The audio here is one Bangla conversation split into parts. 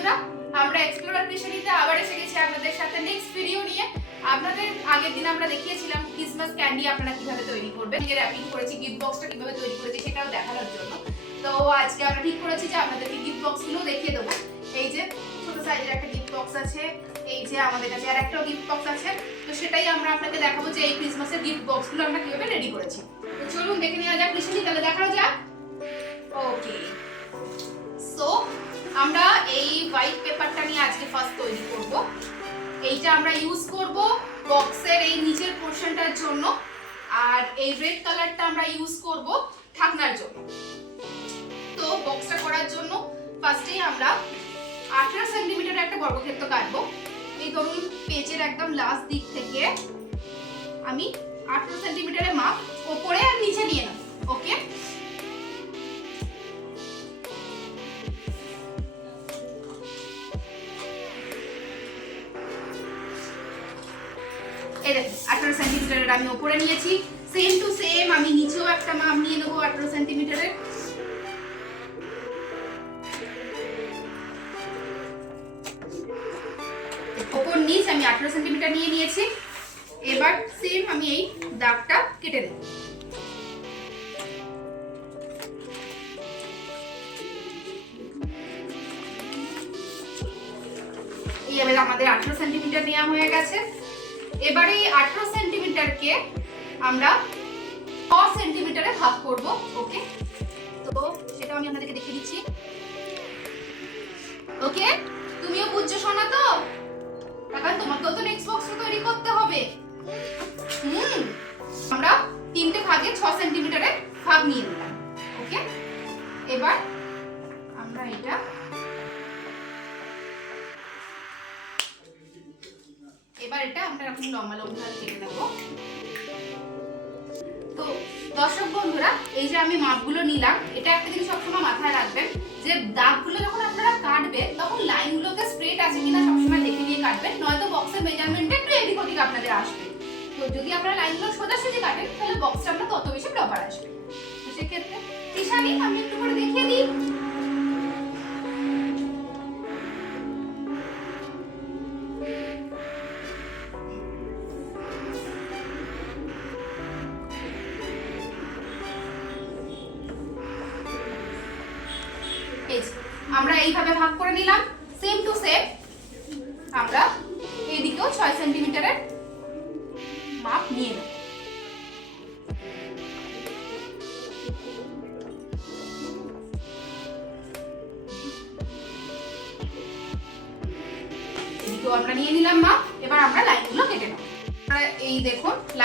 বন্ধুরা, আমরা এক্সপ্লোরার কৃষণীতে আবার এসে গেছি আপনাদের সাথে নেক্সট ভিডিও নিয়ে। আপনাদের আগের দিন আমরা দেখিয়েছিলাম ক্রিসমাস ক্যান্ডি আপনারা কীভাবে তৈরি করবেন নিজে র্যাপিং করেছি গিফট বক্সটা কীভাবে তৈরি করেছি সেটাও দেখানোর জন্য। তো আজকে আমরা ঠিক করেছি যে আপনাদেরকে গিফট বক্সগুলো দেখিয়ে দেবো। এই যে ছোট সাইজের একটা গিফট বক্স আছে, এই যে আমাদের কাছে আর একটা গিফট বক্স আছে। তো সেটাই আমরা আপনাকে দেখাবো যে এই ক্রিসমাসের গিফট বক্সগুলো আমরা কীভাবে রেডি করেছি। তো চলুন দেখে নেওয়া যাক কৃষণী তাহলে দেখানো যাক। ওকে সো আমরা এই হোয়াইট পেপারটা নিয়ে আজকে ফার্স্ট তৈরি করব। এইটা আমরা ইউজ করব বক্সের এই নিচের পোর্শনটার জন্য। আর এই রেড কালারটা আমরা ইউজ করব ঢাকনার জন্য। তো বক্সটা করার জন্য ফার্স্টেই আমরা আঠারো সেন্টিমিটার একটা বর্গক্ষেত্র কাটবো। এই ধরুন পেজের একদম লাস্ট দিক থেকে আমি আঠারো সেন্টিমিটারের মাপ ওপরে আর নিচে নিয়ে নেব। ওকে সেন্টিমিটারের আমি ওপরে নিয়েছি। সেম টু সেম আমি নিচেও একটা মাপ নিয়ে নেব আঠারো সেন্টিমিটারের ওপর নিচ আমি আঠারো সেন্টিমিটার নিয়ে নিয়েছি। এবার সেম আমি এই দাগটা কেটে দেব আমাদের আঠারো সেন্টিমিটার নেওয়া হয়ে গেছে। এবার আঠারো সেন্টিমিটারকে আমরা ছ সেন্টিমিটারে ভাগ করব, ওকে? তো সেটা আমি আপনাদেরকে দেখিয়ে দিচ্ছি। ওকে? তুমিও বুঝছ শোনা তো? এখন তোমাকেও তো নেক্সট বক্স তৈরি করতে হবে। হুম, আমরা তিনটে ভাগে ছ সেন্টিমিটারে ভাগ নিয়ে নিলাম আমি মাপগুলো নিলাম, এটা একটা জিনিস সবসময় মাথায় রাখবেন, যে দাগগুলো যখন আপনারা কাটবেন, তখন লাইনগুলোকে স্ট্রেট আছে কিনা সবসময় দেখে নিয়ে কাটবেন, নয়তো বক্সের মেজারমেন্টে একটু এদিক ওদিক আপনাদের আসবে। তো যদি আপনারা লাইনগুলো সোজাসুজি কাটেন, তাহলে বক্সটা আপনার তত বেশি প্রপার আসবে। তো সেক্ষেত্রে আমি একটু করে দেখিয়ে দিই। আমরা এইভাবে ভাগ করে নিলাম। সেম টু সেম আমরা এইদিকেও ছয় সেন্টিমিটারের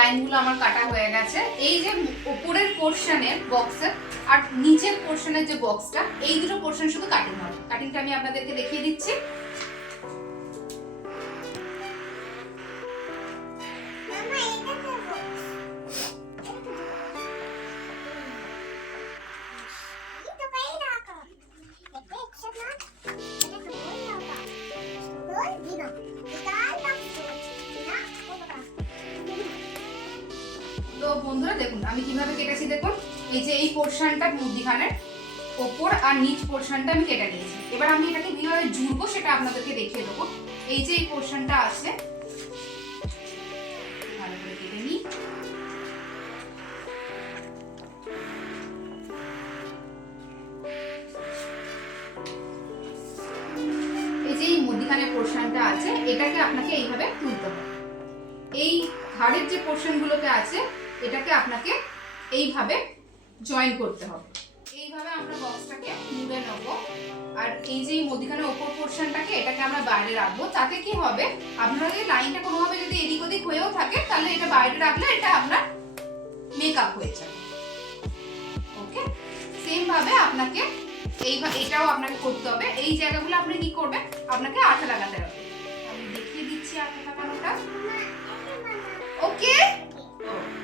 লাইনগুলো আমার কাটা হয়ে গেছে। এই যে উপরের পোর্শনের বক্সের আর নিচের পোর্শনের যে বক্সটা এই দুটো পোর্শন শুধু কাটিং হবে। কাটিংটা আমি আপনাদেরকে দেখিয়ে দিচ্ছি। বন্ধুরা, দেখুন, আমি কীভাবে কেটেছি দেখুন। এই যে এই পোর্শনটা মধ্যিখানের ওপর আর নিচ পোর্শনটা আমি কেটে নিয়েছি। এবার আমি এটাকে কীভাবে জুড়বো সেটা আপনাদেরকে দেখিয়ে দেবো। এই যে এই পোর্শনটা আছে, ভালো করে যে এই মধ্যিখানে পোর্শনটা আছে, এটাকে আপনাকে এইভাবে তুলতে হবে। এই ঘাড়ের যে পোর্শনগুলোকে আছে এটাকে আপনাকে এইভাবে জয়েন করতে হবে। এইভাবে আমরা বক্সটাকে মুড়ে নেব। আর এই যে মধ্যিখানে ওপর পোর্শনটাকে এটাকে আমরা বাইরে রাখব। তাতে কি হবে? আপনার এই লাইনটা কোনোভাবে যদি এদিক ওদিক হয়েও থাকে তাহলে এটা বাইরে রাখলে এটা আপনার মেকআপ হয়ে যাবে। ওকে সেমভাবে আপনাকে এইভাবে এটাও আপনাকে করতে হবে। এই জায়গাগুলো আপনি কি করবেন? আপনাকে আঠা লাগাতে হবে। আমি দেখিয়ে দিচ্ছি আঠা লাগানোটা। ওকে দেখুন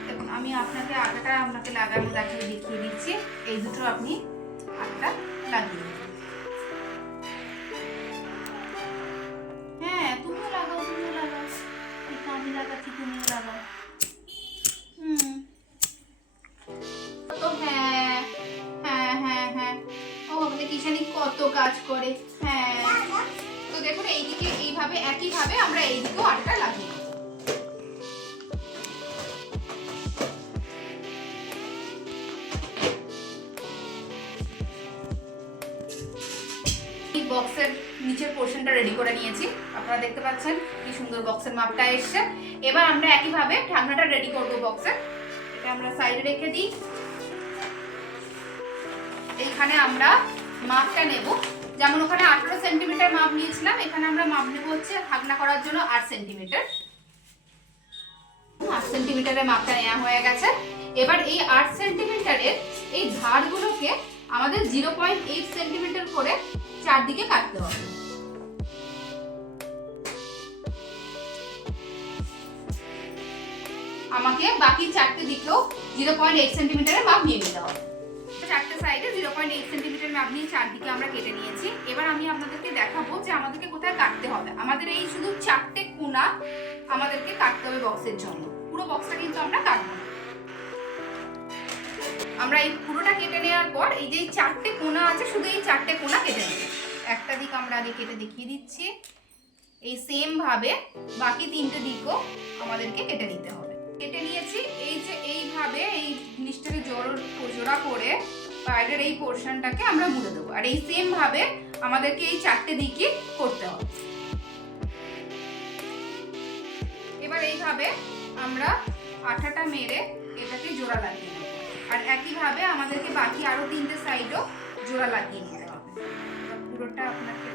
আমি আপনাকে আটাটা আপনাকে লাগানো দেখিয়ে দেখিয়ে দিচ্ছি। এই দুটো আপনি আটটা লাগিয়ে হ্যাঁ তুমিও লাগাও তুমিও লাগাও। আমি লাগাচ্ছি তুমিও লাগাও। হুম। তো হ্যাঁ হ্যাঁ হ্যাঁ হ্যাঁ। ও, আমাদের কিষানি কত কাজ করে। হ্যাঁ। দাদা এইভাবে, একইভাবে আমরা এই দিকেও আটাটা লাগিয়ে বক্সের নিচের পোর্শনটা রেডি করে নিয়েছি। আপনারা দেখতে পাচ্ছেন কি সুন্দর বক্সের মাপটা এসছে। এবার আমরা একইভাবে ঢাকনাটা রেডি করব বক্সে এটা আমরা সাইডে রেখে দিই। এইখানে আমরা মাপটা নেব। যেমন ওখানে আঠারো সেন্টিমিটার মাপ নিয়েছিলাম, এখানে আমরা মাপ নেব হচ্ছে ঢাকনা করার জন্য আট সেন্টিমিটার আট সেন্টিমিটারের মাপটা নেওয়া হয়ে গেছে। এবার এই আট সেন্টিমিটারের এই ধারগুলোকে আমাদের জিরো পয়েন্ট এইট সেন্টিমিটার করে চারদিকে কাটতে হবে। আমাকে বাকি চারটে দিকেও জিরো পয়েন্ট এইট সেন্টিমিটারের মাপ নিয়ে নিতে হবে। চারটে সাইডে জিরো পয়েন্ট এইট সেন্টিমিটার মাপ নিয়ে চারদিকে আমরা কেটে নিয়েছি। এবার আমি আপনাদেরকে দেখাবো যে আমাদেরকে কোথায় কাটতে হবে। আমাদের এই শুধু চারটে কোনা আমাদেরকে কাটতে হবে বক্সের জন্য। পুরো বক্সটা কিন্তু আমরা কাটবো না। আমরা এই পুরোটা কেটে নেওয়ার পর এই যে এই চারটে কোনা আছে, শুধু এই চারটে কোনা কেটে নেব। একটা দিক আমরা আগে কেটে দেখিয়ে দিচ্ছি। এই সেমভাবে বাকি তিনটে দিকও আমাদেরকে কেটে নিতে হবে। কেটে নিয়েছি, এই যে এইভাবে এই জিনিসটাকে জোর জোড়া করে বাইরের এই পোর্শনটাকে আমরা মুড়ে দেবো। আর এই সেমভাবে আমাদেরকে এই চারটে দিকই করতে হবে। এবার এইভাবে আমরা আঠাটা মেরে এটাকে জোড়া লাগিয়ে আর একইভাবে আমাদেরকে বাকি আরও তিনটে সাইডও জোড়া লাগিয়ে নিতে হবে। পুরোটা আপনাকে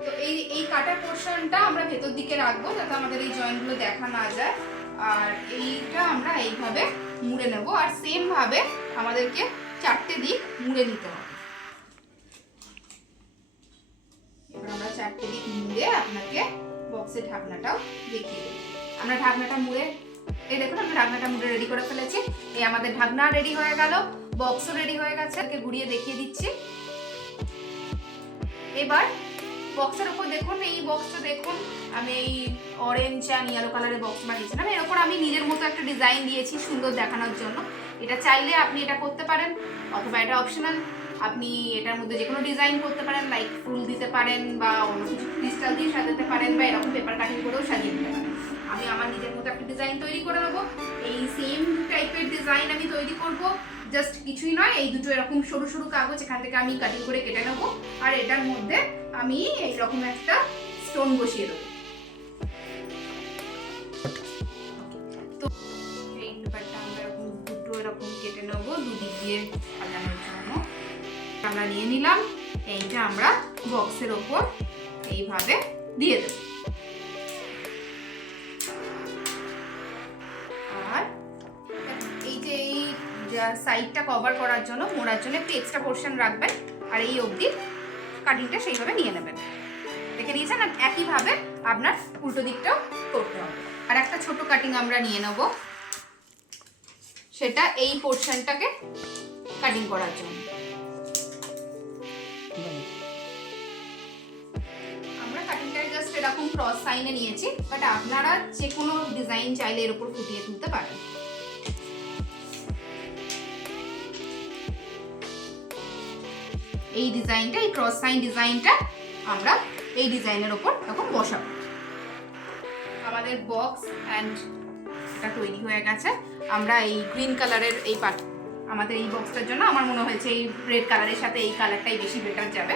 তো এই এই কাটা পোর্শনটা আমরা ভেতর দিকে রাখব যাতে আমাদের এই জয়েন্টগুলো দেখা না যায়। আর এইটা আমরা এইভাবে মুড়ে নেব। আর সেম ভাবে আমাদেরকে চারটে দিক মুড়ে নিতে হবে। এবার আমরা চারটে দিক মুড়ে আপনাকে বক্সের ঢাকনাটাও দেখিয়ে দেবো। আমরা ঢাকনাটা মুড়ে এই দেখুন, আমরা ঢাকনাটা মুড়ে রেডি করে ফেলেছি। এই আমাদের ঢাকনা রেডি হয়ে গেল বক্সও রেডি হয়ে গেছে। একে ঘুরিয়ে দেখিয়ে দিচ্ছি। এবার বক্সের উপর দেখুন, এই বক্সটা দেখুন, আমি এই অরেঞ্জ অ্যান্ড ইয়েলো কালারের বক্স বানিয়েছিলাম। এর উপর আমি নিজের মতো একটা ডিজাইন দিয়েছি সুন্দর দেখানোর জন্য। এটা চাইলে আপনি এটা করতে পারেন, অথবা এটা অপশনাল আপনি এটার মধ্যে যে কোনো ডিজাইন করতে পারেন লাইক ফুল দিতে পারেন বা অন্য কিছু ক্রিস্টাল দিয়ে সাজাতে পারেন বা এরকম পেপার কাটিং করেও সাজিয়ে দিতে পারেন। আমি আমার নিজের মতো একটা ডিজাইন তৈরি করে নেব। এই সেম টাইপের ডিজাইন আমি তৈরি করব। জাস্ট কিছুই নয়, এই দুটো এরকম সরু সরু কাগজ এখান থেকে আমি কাটিং করে কেটে নেব। আর এটার মধ্যে আমি এইরকম একটা স্টোন বসিয়ে দেবো। তো এই আমরা এরকম দুটো এরকম কেটে নেব দিয়ে জন্য। আমরা নিয়ে নিলাম, এইটা আমরা বক্সের ওপর এইভাবে দিয়ে দেব। সাইডটা কভার করার জন্য মোড়ার জন্য একটু এক্সট্রা পোর্শন রাখবেন। আর এই অবধি কাটিংটা সেইভাবে নিয়ে নেবেন। দেখে নিয়েছেন আর একইভাবে আপনার উল্টো দিকটাও করতে হবে। আর একটা ছোট কাটিং আমরা নিয়ে নেব। সেটা এই পোর্শনটাকে কাটিং করার জন্য। আমরা জাস্ট এরকম ক্রস সাইনে নিয়েছি বাট আপনারা যে কোনো ডিজাইন চাইলে এর উপর ফুটিয়ে তুলতে পারেন। এই ডিজাইনটা, এই ক্রস সাইন ডিজাইনটা আমরা এই ডিজাইনের ওপর তখন বসাবো। আমাদের বক্স অ্যান্ড এটা তৈরি হয়ে গেছে। আমরা এই গ্রিন কালারের এই পার্ট আমাদের এই বক্সটার জন্য আমার মনে হয়েছে এই রেড কালারের সাথে এই কালারটাই বেশি বেটার যাবে।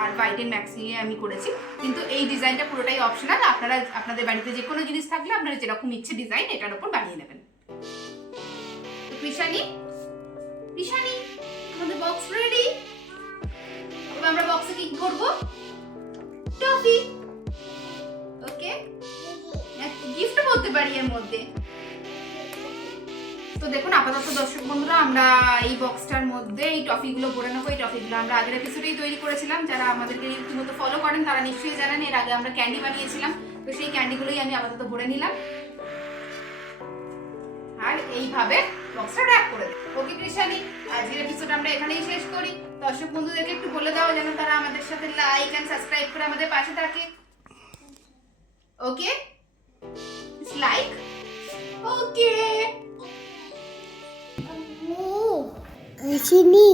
আর হোয়াইটের ম্যাক্সিংয়ে আমি করেছি। কিন্তু এই ডিজাইনটা পুরোটাই অপশনাল আপনারা, আপনাদের বাড়িতে যে কোনো জিনিস থাকলে আপনারা যেরকম ইচ্ছে ডিজাইন এটার ওপর বানিয়ে নেবেন। কৃষানি কৃষানি, আমাদের বক্স রেডি এবার আমরা বক্সে কি করব। টফি ওকে গিফট বলতে পারি এর মধ্যে। তো দেখুন, আপাতত দর্শক বন্ধুরা, আমরা এই বক্সটার মধ্যে এই টফিগুলো ভরে নেব। এই টফিগুলো আমরা আগের এপিসোডেই তৈরি করেছিলাম। যারা আমাদেরকে রীতিমতো ফলো করেন, তারা নিশ্চয়ই জানেন, এর আগে আমরা ক্যান্ডি বানিয়েছিলাম। তো সেই ক্যান্ডিগুলোই আমি আপাতত ভরে নিলাম। আর এইভাবে বক্সটা র্যাপ করে দেব ওকে কৃষানি আজকের এপিসোড আমরা এখানেই শেষ করি। দর্শক বন্ধুদেরকে একটু বলে দাও যেন তারা আমাদের সাথে লাইক এন্ড সাবস্ক্রাইব করে আমাদের পাশে থাকে। ওকে লাইক ওকে আমি আসিনি